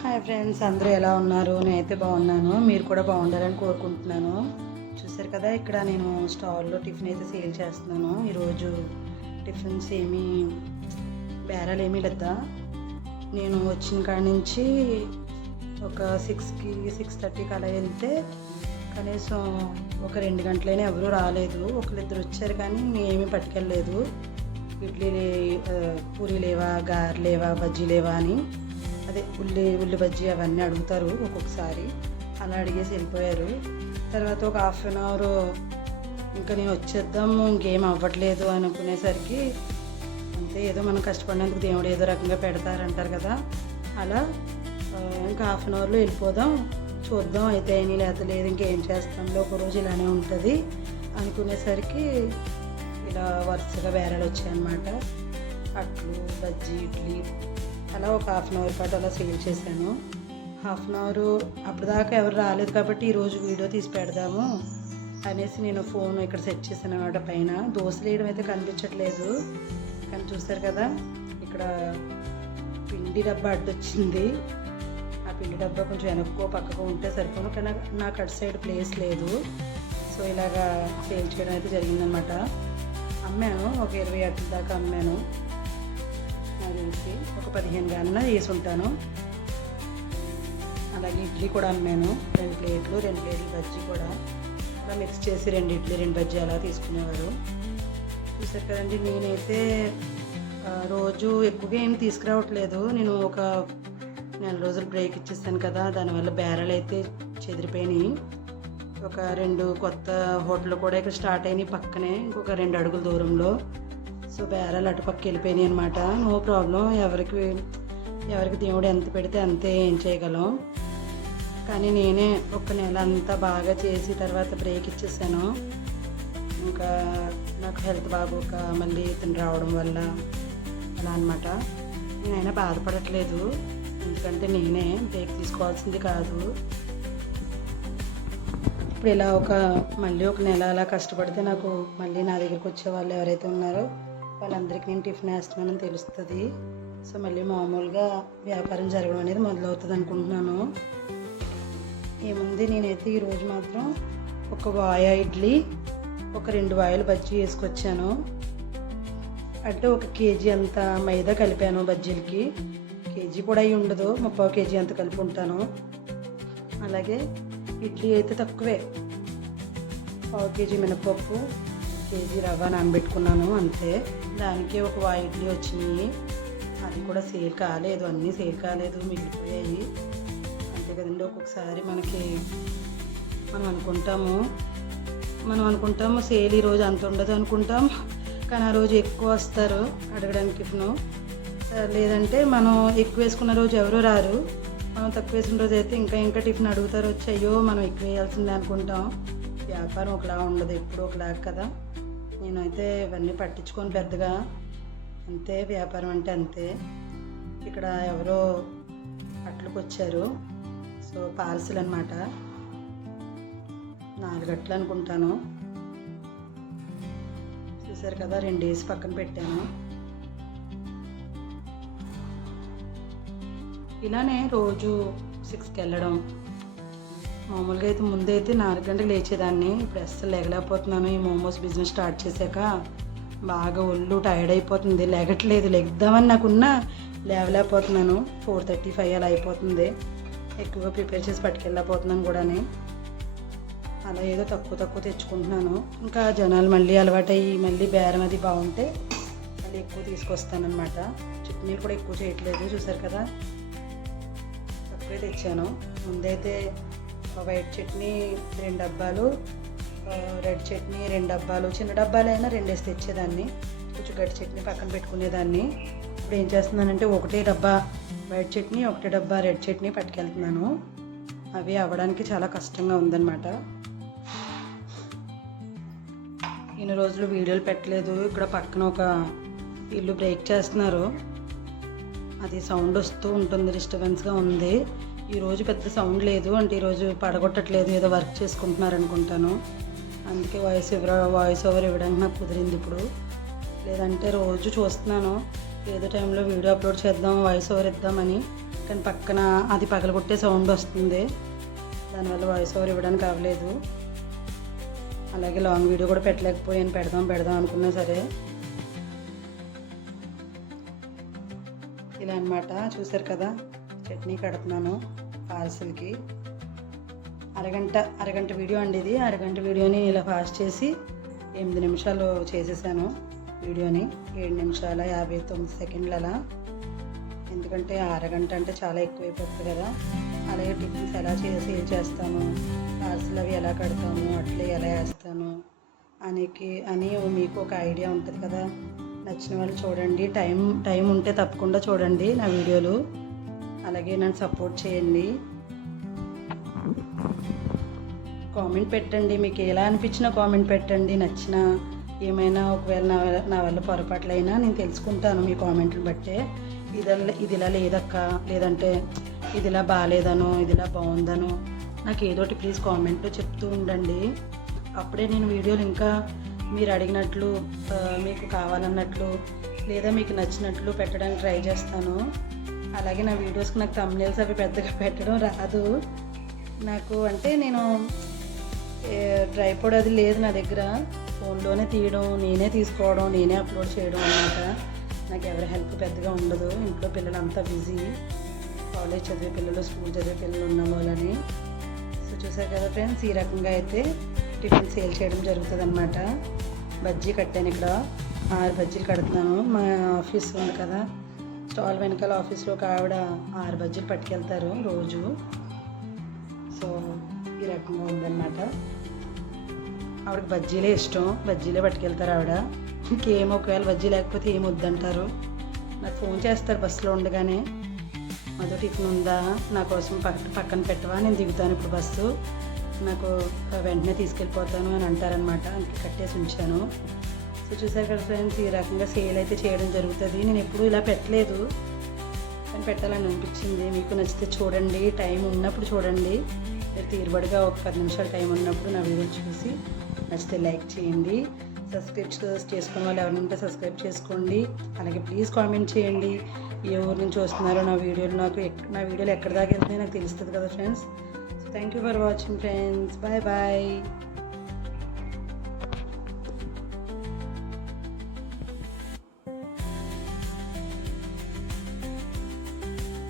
Hi friends, అందరూ ఎలా ఉన్నారు? నేనైతే బాగున్నాను. మీరు కూడా బాగుండాలని కోరుకుంటున్నాను. చూసారు కదా, ఇక్కడ నేను స్టాల్లో టిఫిన్ అయితే సేల్ చేస్తున్నాను. ఈరోజు టిఫిన్స్ బేరాలు ఏమీ లేదా. నేను వచ్చిన కాడి నుంచి ఒక 6:30కి అలా వెళ్తే కనీసం ఒక 2 గంటలైనా ఎవరూ రాలేదు. ఒకరిద్దరు వచ్చారు కానీ ఏమీ పట్టుకెళ్ళలేదు. ఇడ్లీ పూరీ లేవా, గారె లేవా, బజ్జీ లేవా అని అదే ఉల్లి బజ్జీ అవన్నీ అడుగుతారు ఒక్కొక్కసారి. అలా అడిగేసి వెళ్ళిపోయారు. తర్వాత ఒక హాఫ్ అన్ అవర్ ఇంకా నేను వచ్చేద్దాం, ఇంకేం అవ్వట్లేదు అనుకునేసరికి అంతే, ఏదో మనం కష్టపడినందుకు దేవుడు ఏదో రకంగా పెడతారంటారు కదా, అలా ఇంకా హాఫ్ అన్ అవర్లో వెళ్ళిపోదాం, చూద్దాం అయితే అయినా లేత లేదు, ఇంకేం చేస్తాంలో ఒకరోజు ఇలానే ఉంటుంది అనుకునేసరికి ఇలా వరుసగా బేరాలు వచ్చాయన్నమాట. అట్లు, బజ్జీ, ఇడ్లీ అలా ఒక హాఫ్ అన్ అవర్ పాటు అలా సేల్ చేశాను. హాఫ్ అన్ అవర్ అప్పటిదాకా ఎవరు రాలేదు కాబట్టి ఈరోజు వీడియో తీసి పెడదాము అనేసి నేను ఫోన్ ఇక్కడ సెట్ చేశాను అన్నమాట. పైన దోశలు వేయడం అయితే కనిపించట్లేదు, కానీ చూస్తారు కదా ఇక్కడ పిండి డబ్బా అడ్డొచ్చింది. ఆ పిండి డబ్బా కొంచెం వెనక్కో పక్కకు ఉంటే సరిపోను, కానీ నాకు అటు సైడ్ ప్లేస్ లేదు. సో ఇలాగా సేల్ చేయడం అయితే జరిగిందనమాట. అమ్మాను ఒక 20 అట్ల దాకా అమ్మాను. వేసి ఒక 15 గాన వేసి ఉంటాను. అలాగే ఇడ్లీ కూడా అమ్మాను, 2 ప్లేట్లు బజ్జీ కూడా అలా మిక్స్ చేసి 2 ఇడ్లీ 2 బజ్జీ అలా తీసుకునేవారు. చూసారు కదండి, నేనైతే రోజు ఎక్కువగా ఏమి తీసుకురావట్లేదు. నేను ఒక 4 రోజులు బ్రేక్ ఇచ్చేస్తాను కదా, దానివల్ల బేరాలు అయితే చెదిరిపోయినాయి. ఒక 2 కొత్త హోటల్ కూడా ఇక్కడ స్టార్ట్ అయినాయి పక్కనే, ఇంకొక 2 అడుగుల దూరంలో. సో బేరాలు అటుపక్క వెళ్ళిపోయినాయి అనమాట. నో ప్రాబ్లం, ఎవరికి దేవుడు ఎంత పెడితే అంతే ఏం చేయగలం. కానీ నేనే ఒక నెల అంతా బాగా చేసి తర్వాత బ్రేక్ ఇచ్చేసాను. ఇంకా నాకు హెల్త్ బాగోక మళ్ళీ ఇతను రావడం వల్ల అలా అనమాట. నేనైనా బాధపడట్లేదు, ఎందుకంటే నేనే బ్రేక్ తీసుకోవాల్సింది కాదు. ఇప్పుడు ఇలా మళ్ళీ ఒక నెల అలా కష్టపడితే నాకు మళ్ళీ నా దగ్గరికి వచ్చే వాళ్ళు ఎవరైతే ఉన్నారో వాళ్ళందరికీ నేను టిఫిన్ వేస్తున్నానని తెలుస్తుంది. సో మళ్ళీ మామూలుగా వ్యాపారం జరగడం అనేది మొదలవుతుంది అనుకుంటున్నాను. ఏముంది, నేనైతే ఈరోజు మాత్రం ఒక వాయ ఇడ్లీ, ఒక 2 వాయలు బజ్జీ వేసుకొచ్చాను. అంటే 1 కేజీ అంత మైదా కలిపాను బజ్జీలకి. కేజీ కూడా అయి ఉండదు, 30 కేజీ అంత కలిపి ఉంటాను. అలాగే ఇడ్లీ అయితే తక్కువే, 1/4 కేజీ మినపప్పు, కేజీ రవ్వ నానబెట్టుకున్నాను అంతే. దానికి ఒక వాయి ఇడ్లీ వచ్చినాయి, అది కూడా సేల్ కాలేదు, అన్నీ సేల్ కాలేదు, మిగిలిపోయాయి. అంతే కదండి, ఒక్కొక్కసారి మనం అనుకుంటాము సేల్ ఈరోజు అంత ఉండదు అనుకుంటాం, కానీ ఆ రోజు ఎక్కువ వస్తారు అడగడానికి టిఫిను. లేదంటే మనం ఎక్కువ వేసుకున్న రోజు ఎవరు రారు, మనం తక్కువ వేసిన రోజు అయితే ఇంకా టిఫిన్ అడుగుతారు వచ్చి, అయ్యో మనం ఎక్కువ వేయాల్సిందే అనుకుంటాం. వ్యాపారం ఒకలా ఉండదు, ఎప్పుడు ఒకలాగా కదా. నేనైతే ఇవన్నీ పట్టించుకొని పెద్దగా, అంతే వ్యాపారం అంటే అంతే. ఇక్కడ ఎవరో అట్లకు వచ్చారు, సో పార్సిల్ అనమాట, 4 అట్లు అనుకుంటాను. చూసారు కదా, 2 వేసి పక్కన పెట్టాను. ఇలానే రోజు 6కి వెళ్ళడం. మామూలుగా అయితే ముందైతే 4 గంటలకు లేచేదాన్ని, ఇప్పుడు అస్సలు లేగలేకపోతున్నాను. ఈ మోమోస్ బిజినెస్ స్టార్ట్ చేశాక బాగా ఒళ్ళు టైర్డ్ అయిపోతుంది, లెగుద్దామని నాకున్నా లేవలేకపోతున్నాను. 4:35 అలా అయిపోతుంది. ఎక్కువగా ప్రిపేర్ చేసి పట్టుకెళ్ళకపోతున్నాను కూడాని. అలా ఏదో తక్కువ తెచ్చుకుంటున్నాను. ఇంకా జనాలు మళ్ళీ అలవాటయ్యి మళ్ళీ బేరం అది బాగుంటే మళ్ళీ ఎక్కువ తీసుకొస్తానమాట. చట్నీలు కూడా ఎక్కువ చేయట్లేదు, చూసారు కదా, తక్కువే తెచ్చాను. ముందైతే వైట్ చట్నీ 2 డబ్బాలు, రెడ్ చట్నీ 2 డబ్బాలు, చిన్న డబ్బాలైనా 2 వేసి తెచ్చేదాన్ని. కొంచెం గట్టి చట్నీ పక్కన పెట్టుకునేదాన్ని. ఇప్పుడు ఏం చేస్తున్నానంటే 1 డబ్బా వైట్ చట్నీ, 1 డబ్బా రెడ్ చట్నీ పట్టుకెళ్తున్నాను. అవి అవ్వడానికి చాలా కష్టంగా ఉందన్నమాట. ఇన్ని రోజులు వీడియోలు పెట్టలేదు. ఇక్కడ పక్కన ఒక ఇల్లు బ్రేక్ చేస్తున్నారు, అది సౌండ్ వస్తూ ఉంటుంది, డిస్టర్బెన్స్గా ఉంది. ఈరోజు పెద్ద సౌండ్ లేదు, అంటే ఈరోజు పడగొట్టట్లేదు, ఏదో వర్క్ చేసుకుంటున్నారు అనుకుంటాను. అందుకే వాయిస్ ఓవర్ ఇవ్వడానికి నాకు కుదిరింది ఇప్పుడు. లేదంటే రోజు చూస్తున్నాను ఏదో టైంలో వీడియో అప్లోడ్ చేద్దాం, వాయిస్ ఓవర్ ఇద్దామని, కానీ పక్కన అది పగలగొట్టే సౌండ్ వస్తుంది, దానివల్ల వాయిస్ ఓవర్ ఇవ్వడానికి అవ్వలేదు. అలాగే లాంగ్ వీడియో కూడా పెట్టలేకపోయాను, పెడదాం అనుకున్నా సరే. ఇలా అన్నమాట. చూసారు కదా, చట్నీ కడుతున్నాను పార్సల్కి. అరగంట వీడియో అండి ఇది. అరగంట వీడియోని ఇలా ఫాస్ట్ చేసి 8 నిమిషాలు చేసేసాను వీడియోని. 7 నిమిషాల 59 సెకండ్లు అలా. ఎందుకంటే అరగంట అంటే చాలా ఎక్కువైపోతుంది కదా. అలాగే టిఫిన్స్ ఎలా సేల్ చేస్తాను, పార్సల్ అవి ఎలా కడతాను, అట్లే ఎలా వేస్తాను అని మీకు ఒక ఐడియా ఉంటుంది కదా. నచ్చిన వాళ్ళు చూడండి, టైం ఉంటే తప్పకుండా చూడండి నా వీడియోలు. అలాగే నన్ను సపోర్ట్ చేయండి. కామెంట్ పెట్టండి, మీకు ఎలా అనిపించినా కామెంట్ పెట్టండి. నచ్చిన ఏమైనా ఒకవేళ నా వల్ల పొరపాట్లైనా నేను తెలుసుకుంటాను మీ కామెంట్లు బట్టే. ఇది ఇలా లేదక్క, లేదంటే ఇది ఇలా బాగాలేదనో, ఇది ఇలా బాగుందనో నాకు ఏదోటి ప్లీజ్ కామెంట్లో చెప్తూ ఉండండి. అప్పుడే నేను వీడియోలు ఇంకా మీరు అడిగినట్లు, మీకు కావాలన్నట్లు, లేదా మీకు నచ్చినట్లు పెట్టడానికి ట్రై చేస్తాను. అలాగే నా వీడియోస్కి నాకు థంబ్నెయిల్స్ అవి పెద్దగా పెట్టడం రాదు నాకు. అంటే నేను ట్రైపాడ్ అది లేదు నా దగ్గర, ఫోన్లోనే తీయడం, నేనే తీసుకోవడం, నేనే అప్లోడ్ చేయడం అన్నమాట. నాకు ఎవరి హెల్ప్ పెద్దగా ఉండదు. ఇంట్లో పిల్లలు అంతా బిజీ, కాలేజ్ చదివే పిల్లలు, స్కూల్ చదివే పిల్లలు ఉన్న వాళ్ళని. సో చూసారు కదా ఫ్రెండ్స్, ఈ రకంగా అయితే టిఫిన్ సేల్ చేయడం జరుగుతుంది అన్నమాట. బజ్జీ కట్టాను, ఇక్కడ 6 బజ్జీలు కడుతున్నాను. మా ఆఫీస్ ఉంది కదా, స్టాల్ వెనకాల ఆఫీస్లో ఒక ఆవిడ 6 బజ్జీలు పట్టుకెళ్తారు రోజు. సో ఈ రకంగా ఉందన్నమాట. ఆవిడకి బజ్జీలే ఇష్టం, బజ్జీలే పట్టుకెళ్తారు ఆవిడ. ఇంకేం ఒకవేళ బజ్జీ లేకపోతే ఏం వద్దంటారు. నాకు ఫోన్ చేస్తారు బస్సులో ఉండగానే, మధు టిఫిన్ ఉందా, నా కోసం పక్కన పెట్టవా, నేను దిగుతాను ఇప్పుడు బస్సు, నాకు వెంటనే తీసుకెళ్ళిపోతాను అని అంటారనమాట. అందుకే కట్టేసి ఉంచాను. సో చూసారు కదా ఫ్రెండ్స్, ఈ రకంగా సేల్ అయితే చేయడం జరుగుతుంది. నేను ఎప్పుడూ ఇలా పెట్టలేదు, కానీ పెట్టాలని అనిపించింది. మీకు నచ్చితే చూడండి, టైం ఉన్నప్పుడు చూడండి. మీరు తీరుబడిగా ఒక 10 నిమిషాలు టైం ఉన్నప్పుడు నా వీడియో చూసి నచ్చితే లైక్ చేయండి. సబ్స్క్రైబ్ చేసుకున్న వాళ్ళు ఎవరైనా ఉంటే సబ్స్క్రైబ్ చేసుకోండి. అలాగే ప్లీజ్ కామెంట్ చేయండి, ఏ ఊరు నుంచి వస్తున్నారో నా వీడియోలు. నా వీడియోలు ఎక్కడి దాకా వెళ్తున్నాయో నాకు తెలుస్తుంది కదా friends. So thank you for watching friends. Bye bye.